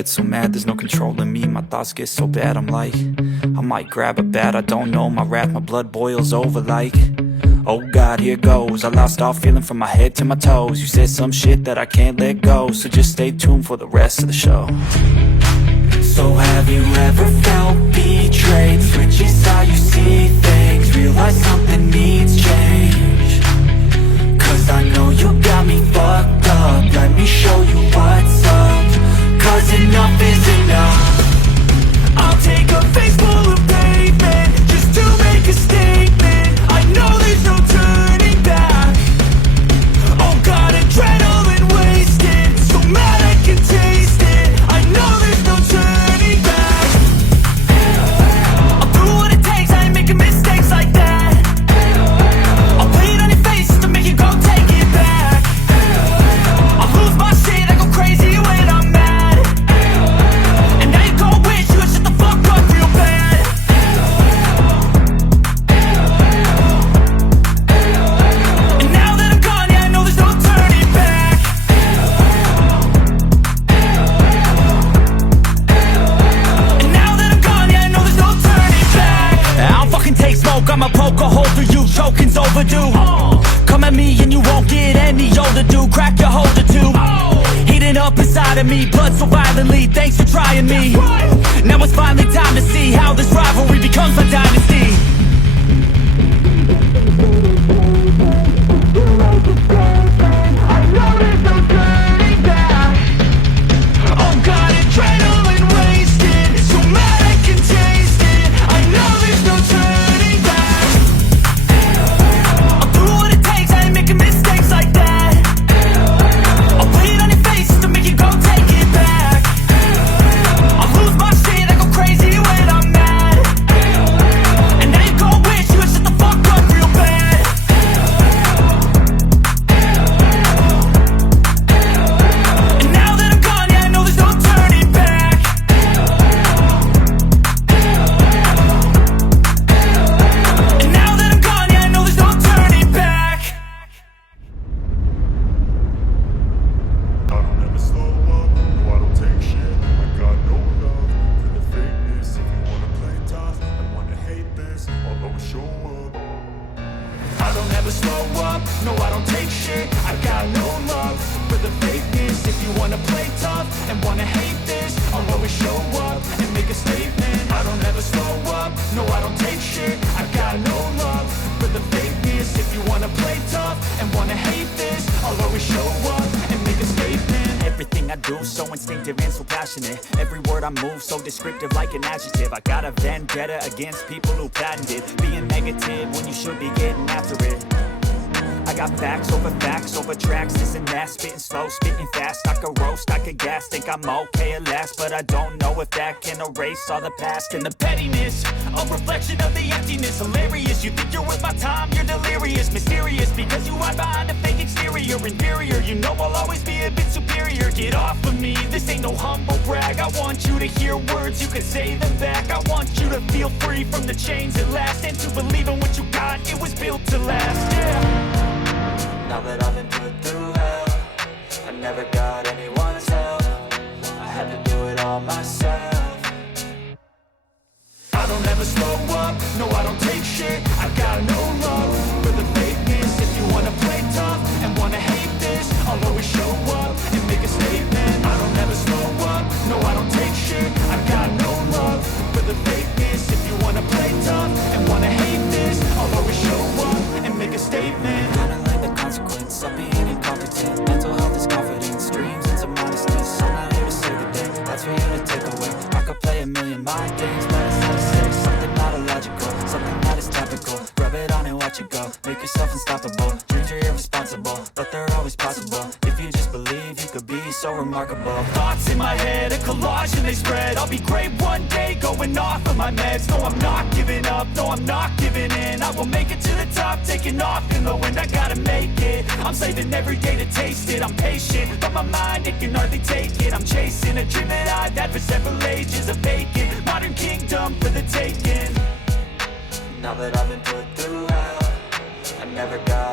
get so mad, there's no controlling me. My thoughts get so bad, I'm like, I might grab a bat, I don't know. My wrath, my blood boils over like Oh God, here goes. I lost all feeling from my head to my toes. You said some shit that I can't let go, so just stay tuned for the rest of the show. So have you ever felt betrayed? Switches how you see things, realize something needs change. Cause I know you got me fucked up, let me show you what's up. Cause enough is enough. I'll take a face full of pavement just to make a statement. I know there's no turning back. Oh God, adrenaline wasted, so mad I can taste it. I know there's no turning back. I'll do what it takes, I ain't making mistakes like that. I'll play it on your face to make you go take it back. I'll lose my shit, I go crazy when I'm mad. And now you gon' wish you would shut the fuck up real bad. And now that I'm gone, yeah, I know there's no turning back. And now that I'm gone, yeah, I know there's no turning back. I don't fucking take smoke, I'ma poke a hole through you, choking's overdue. Come at me and you won't get any older, dude. Crack your holder too. Heating up inside of me, blood so violently, thanks for trying me. Now it's finally time to see how this rivalry becomes a dynasty. I know there's no turning back. Oh God, adrenaline wasted, so mad I can taste it. I know there's no turning back. I'll do what it takes, I ain't making mistakes like that. I'll play it on your face to make you go take it back. I'll lose my shit, I go crazy when I'm mad. And now you gon' wish you would shut the fuck up real bad. And now that I'm gone, yeah, I know there's no turning back. And now that I'm gone, yeah, I know there's no turning back. I don't ever slow up, no I don't take shit. I got no love for the fakeness. If you wanna play tough and wanna hate this, I'll always show up. I don't ever slow up, no I don't take shit. I got no love for the fakeness. If you wanna play tough and wanna hate this, I'll always show up and make a statement. I don't ever slow up, no I don't take shit. I got no love for the fakeness. If you wanna play tough and wanna hate this, I'll always show up and make a statement. Everything I do so instinctive and so passionate. Every word I move so descriptive like an adjective. I got a vendetta against people who patented being negative when you should be getting after it. I got facts over tracks, this and that. Spitting slow, spitting fast. I could roast, I could gas. Think I'm okay at last, but I don't know if that can erase all the past. And the pettiness, a reflection of the emptiness. Hilarious, you think you're worth my time, you're delirious. Mysterious, because you hide behind a fake exterior. Inferior, you know I'll always be a bit superior. Get off of me, this ain't no humble brag. I want you to hear words, you can say them back. I want you to feel free from the chains at last, and to believe in what you got, it was built to last, yeah. Now that I've been put through hell, I never got anyone's help. I had to do it all myself. I don't ever slow up, no I don't take shit. I got no love for the fakeness. If you wanna play tough and wanna hate this, I'll always show up and make a statement. I don't ever slow up, no I don't take shit. I got no love for the fakeness. If you wanna play tough and wanna hate this, I'll always show up and make a statement. Consequence of being incompetent. Mental health is confidence, dreams into modestness. I'm not here to save the day, that's for you to take away. I could play a million mind games, but it's not to say something not illogical, something that is topical. Rub it on and watch it go, make yourself unstoppable. Dreams are irresponsible, but they're always possible. If you just believe, you could be so remarkable. Thoughts in my head, a collage and they spread. I'll be great one day, going off of my meds. No, I'm not giving up, no, I'm not giving in. I will make it to the top, taking off in the wind. I gotta make it, I'm saving every day to taste it. I'm patient, but my mind, it can hardly take it. I'm chasing a dream that I've had for several ages. A vacant, modern kingdom for the taking. Now that I've been put through hell, I never got